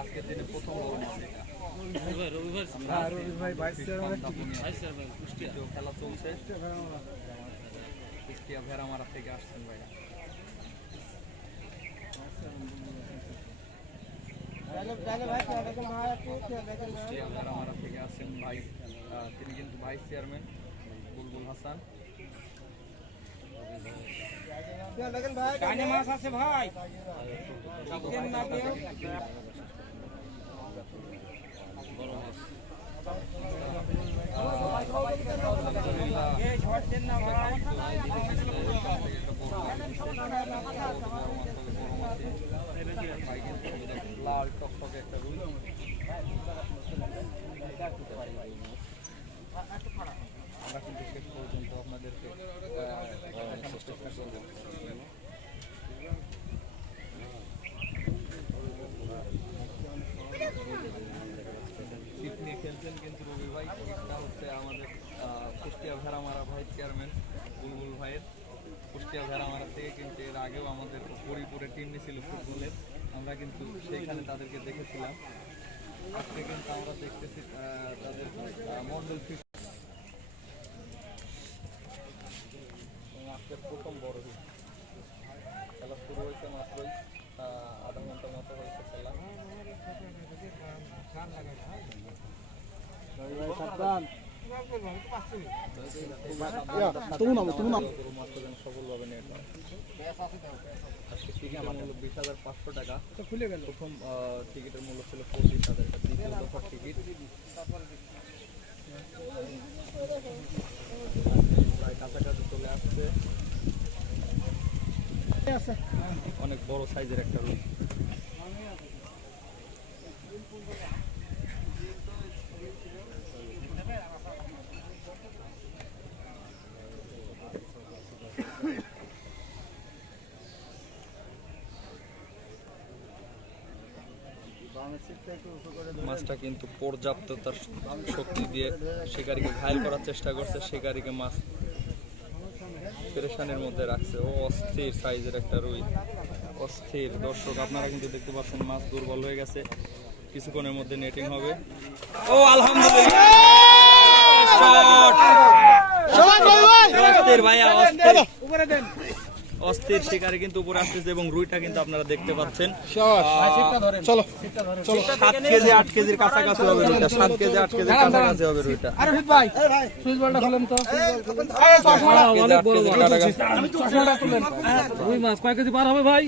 আজকের দিনে প্রথম বড় মাছ এটা। খেলা চলছে, কুষ্টিয়া ভেড়ামারা থেকে আসছেন ভাইয়া। কুষ্টিয়া ভেড়ামারা থেকে আসছেন ভাই, তিনি কিন্তু ভাইস চেয়ারম্যান বুলবুল হাসান। মাছ আছে ভাই, লাল টকটকে একটা রুই। আমরা কিন্তু শেষ পর্যন্ত আপনাদেরকে দেখানোর চেষ্টা করবো। ছিপ নিয়ে খেলছেন কিন্তু রবি ভাই, এটা হচ্ছে আমাদের কুষ্টিয়া ভেড়ামারা ভাইস চেয়ারম্যান বুলবুল ভাইয়ের। কুষ্টিয়া ভেড়ামারা থেকে কিন্তু এর আগেও আমাদের হরিপুরে টিম নিয়েছিল ফুটবলের, আমরা কিন্তু সেখানে তাদেরকে দেখেছিলাম। আজকে কিন্তু আমরা দেখতেছি তাদের মন্ডল আজকের প্রথম বড় খেলা শুরু হয়েছে মাত্রই, আধা ঘন্টার মতো হয়েছে খেলা। সফলভাবে নেট আজকে টিকিটের মূল্য 20,500 টাকা। প্রথম টিকিটের মূল্য ছিল 25,000 টাকা, দ্বিতীয় দফার টিকিট। প্রায় কাছাকাছি চলে আসছে। অনেক বড় সাইজের একটা রুই। মাছটা কিন্তু পর্যাপ্ত তার শক্তি দিয়ে শিকারীকে ঘায়েল করার চেষ্টা করছে, শিকারীকে মাছ পেরেশানির মধ্যে রাখছে। ও অস্থির সাইজের একটা রুই, অস্থির। দর্শক আপনারা কিন্তু দেখতে পাচ্ছেন মাছ দুর্বল হয়ে গেছে, কিছুক্ষণের মধ্যে নেটিং হবে। ও আলহামদুলিল্লাহ, ভাইয়া অস্থির শিকারী কিন্তু উপরে আসতেছে এবং রুইটা কিন্তু আপনারা দেখতে পাচ্ছেন 7 কেজি 8 কেজির কাছাকাছি হবে রুইটা, 7 কেজি 8 কেজির কাছাকাছি হবে রুইটা। রুই মাছ কয় কেজি পার হবে ভাই?